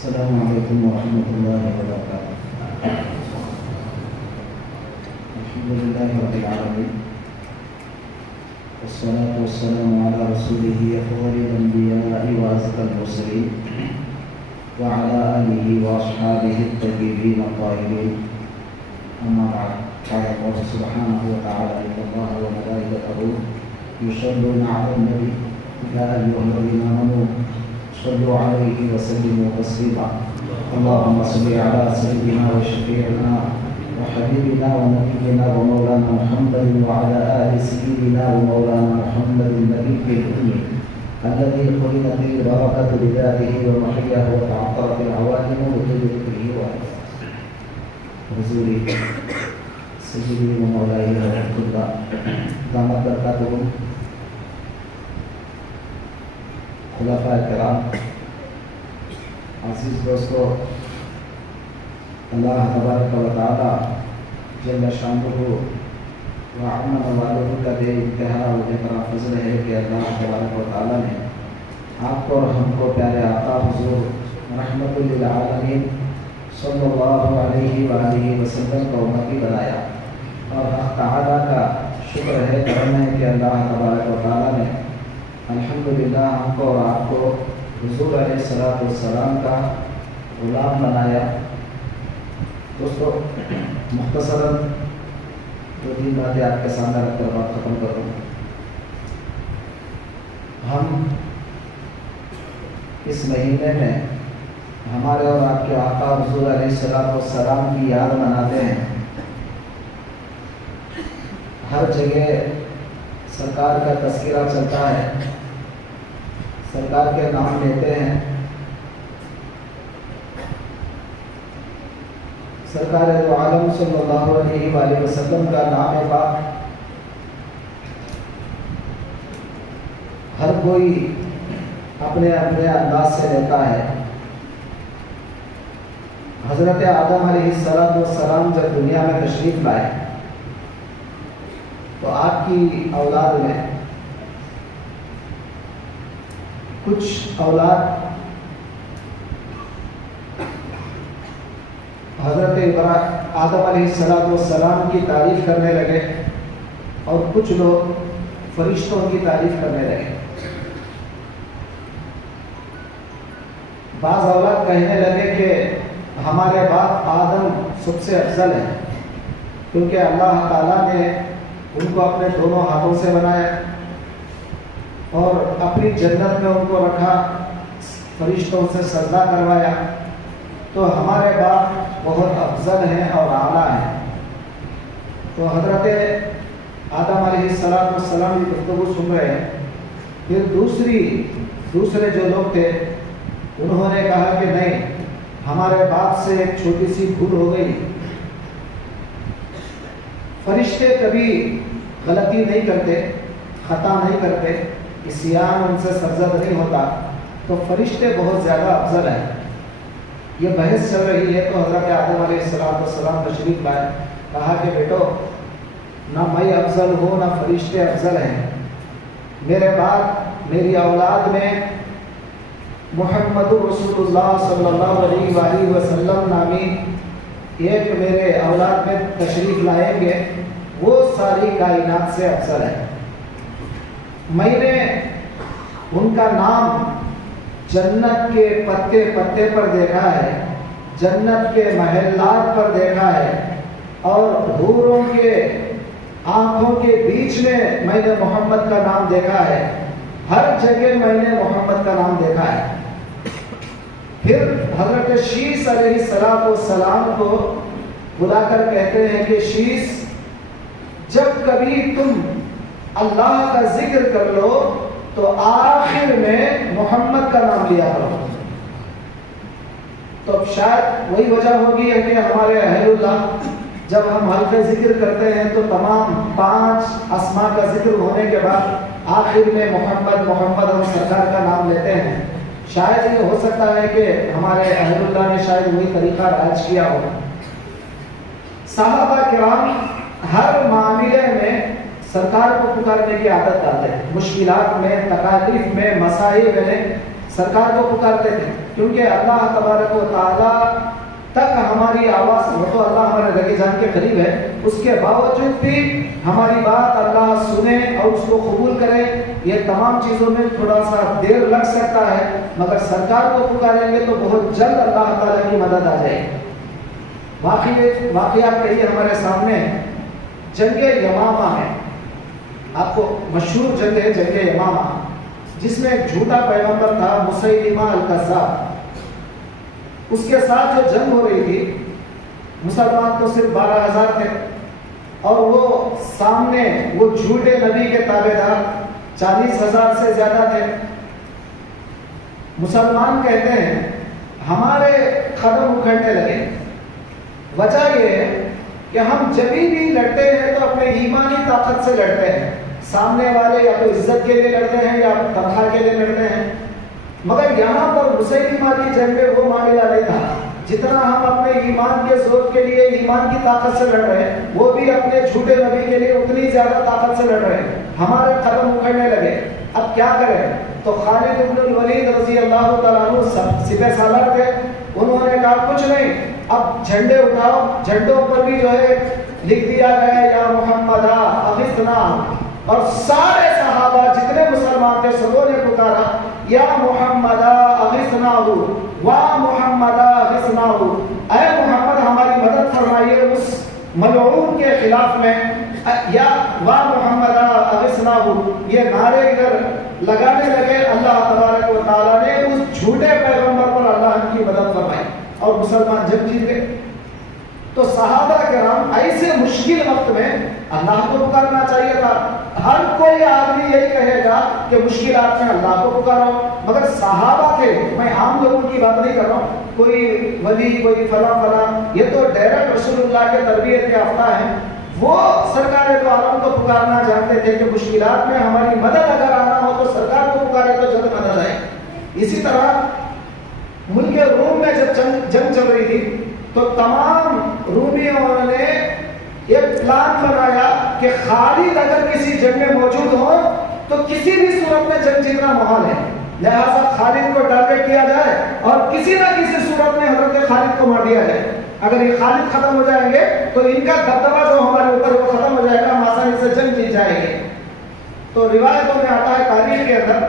السلام علیکم ورحمۃ اللہ وبرکاتہ۔ الحمدللہ رب العالمین والصلاة والسلام علی رسولہ افضل الانبیاء وازکی المرسلین وعلی آلہ واصحابہ الطیبین الطاہرین، اما بعد، قال اللہ سبحانہ وتعالی ان اللہ وملائکتہ یصلون علی النبی یا ایھا الذین آمنوا صلوا علیہ وسلموا تسلیما۔ اللهم صل على سيدنا وشفيعنا وحبيبنا ونبينا ومولانا محمد وعلى آل سيدنا ومولانا محمد النبي الأمي الذي خلقت البركة بذاته ومحياه وتعطرت العوالم بذكره ورسوله سيدي ومولاي رحمة الله دامت برکاتہ۔ خلفاء کرام، عزیز دوستو، اللہ تبارک و تعالی جل شانہ و عظم والہ کا بے انتہا و اتنا فضل ہے کہ اللہ تبارک و تعالی نے آپ کو اور ہم کو پیارے آقا حضور رحمت للعالمین صلی اللہ علیہ وآلہ وسلم کا امتی بنایا، اور حق تعالی کا شکر ہے، کرم ہے کہ اللہ تبارک و تعالی نے الحمدللہ ہم کو اور آپ کو حضور علیہ السلام کا غلام بنایا۔ دوستو، مختصراً دو تین باتیں آپ کے سامنے رکھ کر بات ختم کروں۔ ہم اس مہینے میں ہمارے اور آپ کے آقا حضور علیہ السلام کی یاد مناتے ہیں۔ ہر جگہ سرکار کا تذکرہ چلتا ہے، سرکار کے نام لیتے ہیں۔ سرکار دو عالم صلی اللہ علیہ وآلہ وسلم کا نام پاک ہر کوئی اپنے اپنے انداز سے لیتا ہے۔ حضرت آدم علیہ السلام جب دنیا میں تشریف لائے تو آپ کی اولاد میں کچھ اولاد حضرت آدم علیہ السلام کی تعریف کرنے لگے اور کچھ لوگ فرشتوں کی تعریف کرنے لگے۔ بعض اولاد کہنے لگے کہ ہمارے باپ آدم سب سے افضل ہے، کیونکہ اللہ تعالیٰ نے ان کو اپنے دونوں ہاتھوں سے بنایا اور اپنی جنت میں ان کو رکھا، فرشتوں سے سجدہ کروایا، تو ہمارے باپ بہت افضل ہیں اور اعلیٰ ہیں۔ تو حضرت آدم علیہ السلام کی گفتگو سن رہے ہیں۔ پھر دوسرے جو لوگ تھے انہوں نے کہا کہ نہیں، ہمارے باپ سے ایک چھوٹی سی بھول ہو گئی۔ فرشتے کبھی غلطی نہیں کرتے، خطا نہیں کرتے، عصیان ان سے سرزد نہیں ہوتا، تو فرشتے بہت زیادہ افضل ہیں۔ یہ بحث چل رہی ہے تو حضرت آدم علیہ السلام تشریف لائے، کہا کہ بیٹو، نہ میں افضل ہوں نہ فرشتے افضل ہیں، میرے بعد میری اولاد میں محمد رسول اللہ صلی اللہ علیہ وآلہ وسلم نامی ایک میرے اولاد میں تشریف لائیں گے، وہ ساری کائنات سے افضل ہے۔ میں نے ان کا نام جنت کے پتے پتے پر دیکھا ہے، جنت کے محلات پر دیکھا ہے، اور حوروں کے آنکھوں کے بیچ میں نے محمد کا نام دیکھا ہے، ہر جگہ میں نے محمد کا نام دیکھا ہے۔ پھر حضرت شیس علیہ السلام کو بلا کر کہتے ہیں کہ شیس، جب کبھی تم اللہ کا ذکر کر لو تو آخر میں محمد کا نام لیا کرو۔ تو شاید وہی وجہ ہوگی ہے کہ ہمارے اہل اللہ جب ہم حلقہ ذکر کرتے ہیں تو تمام 5 اسماء کا ذکر ہونے کے بعد آخر میں محمد ہم سرکار کا نام لیتے ہیں۔ شاید یہ ہو سکتا ہے کہ ہمارے اہل اللہ نے شاید وہی طریقہ رائج کیا ہو۔ صحابہ کرام ہر معاملے میں سرکار کو پکارنے کی عادت ڈالتے ہیں، مشکلات میں، تکالیف میں، مسائل میں سرکار کو پکارتے تھے، کیونکہ اللہ تبارک و تعالیٰ تک ہماری آواز، وہ تو اللہ ہمارے رگے جان کے قریب ہے، اس کے باوجود بھی ہماری بات اللہ سنے اور اس کو قبول کرے۔ یہ تمام چیزوں میں تھوڑا سا دیر لگ سکتا ہے، مگر سرکار کو پکاریں گے تو بہت جلد اللہ تعالیٰ کی مدد آ جائے گی۔ واقعات کہیے ہمارے سامنے جنگ یمامہ ہے، آپ کو مشہور جنگ ہے جنگ یمامہ، جس میں ایک جھوٹا پیغمبر تھا مسیلمہ الکذاب، اس کے ساتھ جو جنگ ہو رہی تھی، مسلمان تو صرف 12,000 تھے اور وہ سامنے وہ جھوٹے نبی کے تابع دار 40,000 سے زیادہ تھے۔ مسلمان کہتے ہیں ہمارے قدم اکھڑنے لگے، وجہ یہ ہے کہ ہم جب بھی لڑتے ہیں تو اپنے ایمانی طاقت سے لڑتے ہیں، سامنے والے یا تو عزت کے لیے لڑتے ہیں یا تنخواہ کے لیے لڑتے ہیں، مگر یہاں پر مسیلمہ کی جنگ میں وہ معاملہ نہیں تھا، جتنا ہم اپنے ایمان کے زور کے لیے ایمان کی طاقت سے لڑ رہے ہیں، وہ بھی اپنے جھوٹے نبی کے لیے اتنی زیادہ طاقت سے لڑ رہے ہیں، ہمارے قدم اکھڑنے لگے۔ اب کیا کریں؟ تو خالد بن الولید رضی اللہ تعالیٰ عنہ سپہ سالار تھے، انہوں نے کہا کچھ نہیں، اب جھنڈے اٹھاؤ، جھنڈوں پر بھی جو ہے لکھ دیا گیا یا محمد اغثنا، اور سارے صحابہ جتنے مسلمان تھے سبوں نے پکارا یا محمد اغثنا وا محمد اغثنا، اے محمد ہماری مدد فرمائیے اس ملعون کے خلاف میں، یا وا محمد اغثنا، یہ نعرے ادھر لگانے لگے۔ اللہ تبارک و تعالیٰ نے اس جھوٹے پیغمبر پر اللہ کی مدد فرمائی اور مسلمان جنگ جیت گئے۔ تو صحابہ کرام ایسے مشکل وقت میں اللہ کو پکارنا چاہیے تھا۔ ہر کوئی آدمی یہی کہے گا کہ مشکلات میں اللہ کو پکارو، مگر صحابہ کے، میں عام لوگوں کی بات نہیں کر رہا ہوں، کوئی ولی کوئی فلاں فلاں، یہ تو ڈائریکٹ رسول اللہ کے تربیت کے یافتہ ہیں، وہ سرکار دو عالم کو پکارنا جانتے تھے کہ مشکلات میں ہماری مدد اگر آنا ہو تو سرکار کو پکارے تو جلد مدد آئے۔ اسی طرح ملک روم میں جب جنگ چل رہی تھی تو تمام رومیوں نے ایک پلان بنایا کہ خالد اگر کسی جنگ میں موجود ہو تو کسی بھی صورت میں جنگ جیتنا محال ہے، لہذا خالد کو ٹارگٹ کیا جائے اور کسی نہ کسی صورت میں حضرت خالد کو مار دیا جائے۔ اگر یہ خالد ختم ہو جائیں گے تو ان کا دبدبہ جو ہمارے اوپر وہ ختم ہو جائے گا، ہم آسانی سے جنگ جیت جائیں گے۔ تو روایتوں میں آتا ہے تاریخ کے اندر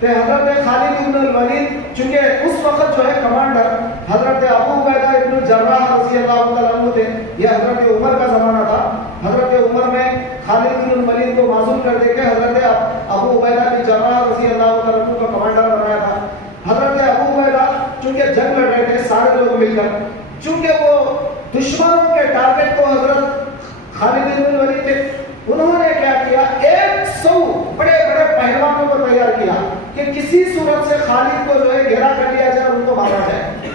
کہ حضرت خالد بن الولید چونکہ اس وقت جو ہے کمانڈر حضرت ابو عبیدہ ابن الجراح رضی اللہ تعالیٰ عنہ تھے، یہ حضرت عمر کا زمانہ تھا۔ حضرت عمر نے خالد بن الولید کو معزول کر دے کے حضرت ابو عبیدہ بن الجراح رضی اللہ تعالیٰ عنہ کو کمانڈر بنایا تھا۔ حضرت ابو عبیدہ چونکہ جنگ لڑ رہے تھے سارے لوگ مل کر، چونکہ وہ دشمنوں کے ٹارگٹ کو حضرت خالد بن الولید تھے، انہوں نے کیا کیا، 100 بڑے بڑے پہلوانوں کو تیار کیا کہ کسی صورت سے خالد کو جو ہے گھیرا کر لیا جائے اور ان کو مارا جائے۔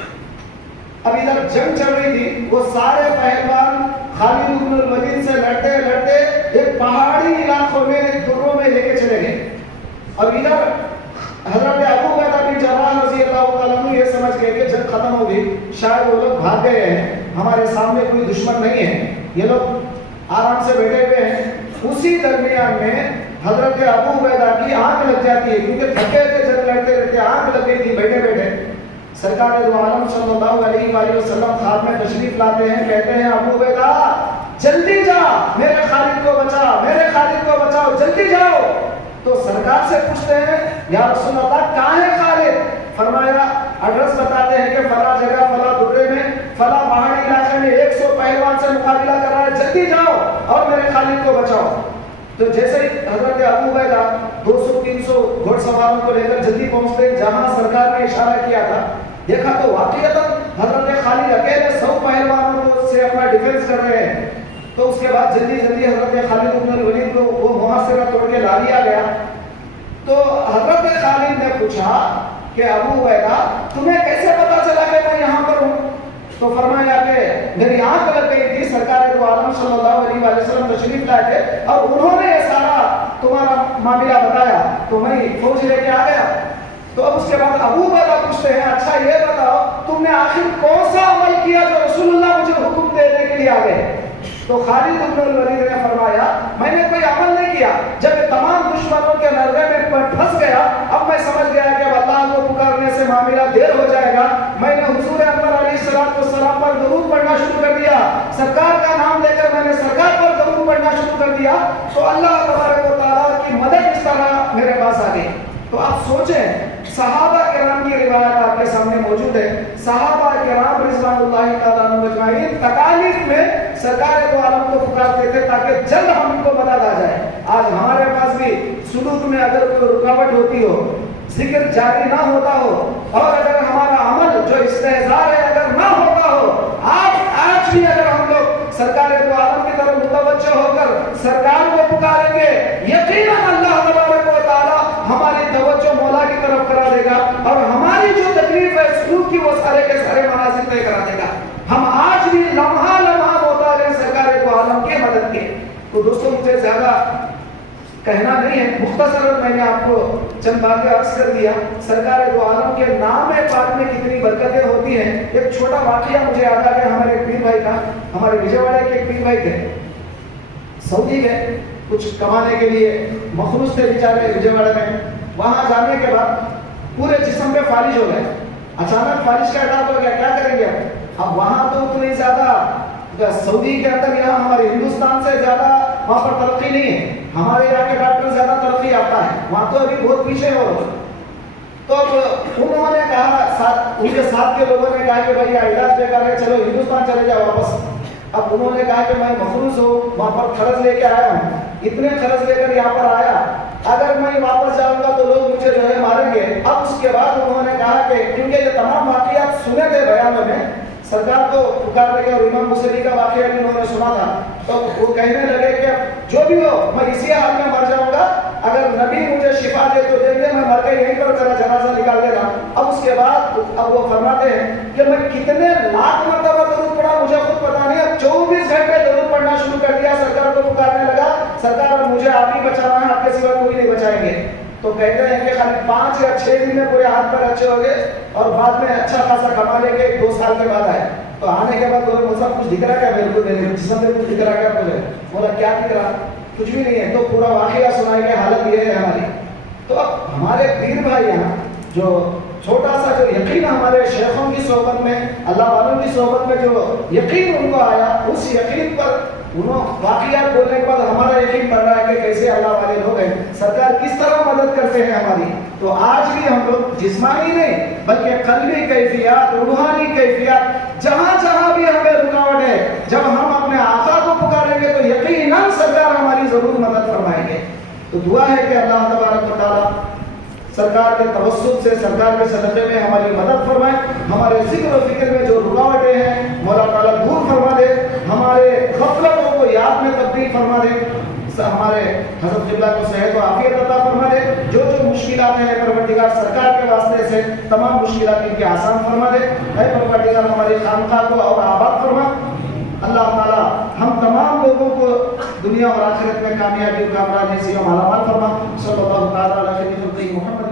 اب ادھر جنگ چل رہی تھی، وہ سارے پہلوان خالد بن الولید سے لڑتے لڑتے ایک پہاڑی علاقوں میں دروں میں لے کے چلے گئے، اور ادھر حضرت ابو عبیدہ بن جراح رضی اللہ تعالیٰ عنہ یہ سمجھ گئے کہ جنگ ختم ہو گئی، شاید وہ لوگ بھاگ گئے ہیں، ہمارے سامنے کوئی دشمن نہیں ہے، یہ لوگ آرام سے بیٹھے ہوئے ہیں۔ اسی درمیان میں حضرت ابو عبیدہ کی آنکھ لگ جاتی ہے، کیونکہ تھکے تھے جنگ لڑتے رہتے، آنکھ لگ گئی تھی بیٹھے بیٹھے۔ سرکار دو عالم صلی اللہ علیہ وآلہ وسلم خواب میں تشریف لاتے ہیں، کہتے ہیں ابو عبیدہ جلدی جا، میرے خالد کو بچا، میرے خالد کو بچاؤ، جلدی جاؤ۔ تو سرکار سے پوچھتے ہیں یا رسول اللہ کہاں ہے خالد؟ فرمایا ایڈریس بتاتے ہیں کہ فلاں جگہ فلاں درے میں فلاں پہاڑی علاقے میں 100 پہلوان سے مقابلہ کر رہا ہے، جلدی جاؤ اور میرے خالد کو بچاؤ۔ تو جیسے ہی حضرت ابو عبیدہ 200-300 گھوڑ سواروں کو لے کر جلدی پہنچتے جہاں سرکار نے اشارہ کیا تھا، دیکھا تو واقعتاً حضرت خالد اکیلے 100 پہلوانوں سے اپنا ڈیفنس کر رہے ہیں۔ تو اس کے بعد جلدی جلدی حضرت خالد بن الولید کو وہ محاصرہ توڑ کے لا لیا گیا۔ تو حضرت خالد نے پوچھا کہ ابو عبیدہ تمہیں کیسے پتا چلا کہ میں یہاں پر ہوں؟ تو فرمایا کہ میری آنکھ لگ گئی تھی، سرکار دو عالم صلی اللہ علیہ وآلہ وسلم تشریف لائے تھے اور انہوں نے یہ سارا تمہارا معاملہ بتایا تو میں فوج لے کے آ گیا۔ تو اب اس کے بعد ابو عبیدہ پوچھتے ہیں اچھا یہ بتاؤ تم نے آخر کون سا عمل کیا جو رسول اللہ مجھے حکم دینے کے لیے آ گئے؟ تو خالد بن الولید نے فرمایا میں نے کوئی عمل نہیں کیا، جب تمام دشمنوں کے نرغے میں پھنس گیا اب میں سمجھ گیا کہ اب اللہ کو پکار دیر ہو جائے گا، میں نے حضور انور علیہ السلام پر درود پڑھنا شروع کر دیا، سرکار کا نام لے کر میں نے سرکار پر درود پڑھنا شروع کر دیا، تو اللہ تبارک و تعالیٰ کی مدد اس طرح میرے پاس آ گئی۔ تو آپ سوچیں، صحابہ کرام کی روایت آپ کے سامنے موجود ہے، صحابہ کرام رضوان اللہ تعالیٰ عنہم اجمعین تکالیف میں سرکار دو عالم کو پکارتے تھے تاکہ جلد ہم کو مدد آ جائے۔ آج ہمارے پاس بھی سلوک میں اگر کوئی رکاوٹ ہوتی ہو، ذکر جاری نہ ہوتا ہو، اور اگر ہمارا عمل جو استحضار ہے اگر نہ ہوتا ہو، آج بھی اگر ہم لوگ سرکار دو عالم کی طرف متوجہ ہو کر سرکار کو پکاریں گے، یقیناً اللہ تبارک و تعالیٰ ہماری توجہ مولا کی طرف کرا دے گا، اور ہماری جو تکلیف ہے سلوک کی وہ سارے کے سارے منازل طے کرا دے گا۔ ہم آج بھی لمحہ لمحہ محتاج ہیں سرکار دو عالم کی مدد کے۔ تو دوستوں، مجھے زیادہ کہنا نہیں ہے، مختصراً میں نے آپ کو چند باتیں عرض کر دیا۔ سرکار دو عالم کے نام پاک میں کتنی برکتیں ہوتی ہیں۔ ایک چھوٹا واقعہ مجھے یاد آ گیا، ہمارے ایک پیر بھائی تھا، ہمارے وجے واڑے کے ایک پیر بھائی تھے، سعودی گئے کچھ کمانے کے لیے، مخلوص تھے بیچارے وجے واڑے میں۔ وہاں جانے کے بعد پورے جسم پہ فالج ہو گئے، اچانک فالج کا اٹیک ہو گیا، کیا کریں گے اب وہاں تو اتنی زیادہ سعودی کے اندر یہاں ہمارے ہندوستان سے زیادہ وہاں پر ترقی نہیں ہے، ہمارے یہاں کے ڈاکٹر زیادہ ترقی آتا ہے، وہاں تو ابھی بہت پیچھے ہو۔ تو اب انہوں نے کہا، ان کے ساتھ کے لوگوں نے کہا کہ بھائی علاج بے کار ہے، چلو ہندوستان چلے جاؤ واپس۔ اب انہوں نے کہا کہ میں مخلوص ہوں، وہاں پر قرض لے کے آیا ہوں، اتنے قرض لے کر یہاں پر آیا، اگر میں واپس جاؤں گا تو لوگ مجھے جو ہے ماریں گے۔ اب اس کے بعد انہوں نے کہا کہ کیونکہ یہ تمام واقعات سنے تھے بیانوں میں، سرکار کو پکارنے کے، اور امام موسیٰ کا واقعہ بھی انہوں نے سنا تھا، تو وہ کہنے لگے کہ جو بھی ہو میں اسی حال میں مر جاؤں گا، اگر نبی مجھے شفا دے تو دیں گے، میں مر کے یہیں پر تیرا جنازہ نکال دے گا۔ اب اس کے بعد اب وہ فرماتے ہیں کہ میں کتنے لاکھ مرتبہ درود پڑھا مجھے خود پتا نہیں، اب 24 گھنٹے درود پڑھنا شروع کر دیا، سرکار کو پکارنے لگا، سرکار مجھے آپ ہی بچانا ہے، آپ کے سوا کوئی نہیں بچائیں گے۔ تو کہتے ہیں کہ خالی 5 یا 6 دن میں پورے ہاتھ پر اچھے ہو گئے، اور بعد میں اچھا خاصا کما لے کے 2 سال کے بعد آئے۔ تو آنے کے بعد بولے مطلب کچھ دکھ رہا کیا میرے کو، میرے جسم میں کچھ دکھ رہا کیا؟ بولا کیا دکھ رہا؟ کچھ بھی نہیں ہے۔ تو پورا واقعہ سنائے گا، حالت یہ ہے ہماری۔ تو اب ہمارے پیر بھائی یہاں جو چھوٹا سا جو یقین ہمارے شیخوں کی صحبت میں، اللہ والوں کی صحبت میں جو یقین ان کو آیا، اس یقین پر انہوں واقعات بولنے کے بعد ہمارا یقین بڑھ رہا ہے کہ کیسے اللہ والے لوگ ہیں، سرکار کس طرح مدد کرتے ہیں ہماری۔ تو آج بھی ہم لوگ جسمانی نہیں بلکہ قلبی کیفیات، روحانی کیفیات، جہاں جہاں بھی ہمیں رکاوٹ ہے، جب ہم اپنے آقا کو پکاریں گے تو یقیناً سرکار ہماری ضرور مدد فرمائیں گے۔ تو دعا ہے کہ اللہ تبارک و تعالیٰ سرکار کے توسط سے، سرکار کے صدقے میں ہماری مدد فرمائے، ہمارے ذکر و فکر میں جو رکاوٹیں ہیں مولا تعالیٰ دور فرما دے، ہمارے غفلتوں کو یاد میں تبدیل فرما دے، ہمارے حضرت قبلہ کو صحت و عافیت عطا فرما دے، جو مشکلات ہیں پروردگار سرکار کے واسطے سے تمام مشکلات ان کے آسان فرما دے، اے پروردگار ہماری خانقاہ کو اور آباد فرما۔ اللہ تعالیٰ ہم تمام لوگوں کو دنیا اور آخرت میں کامیابی و کامرانی نصیب و مالا مال فرما۔ صلی اللہ تعالیٰ علیہ وسلم محمد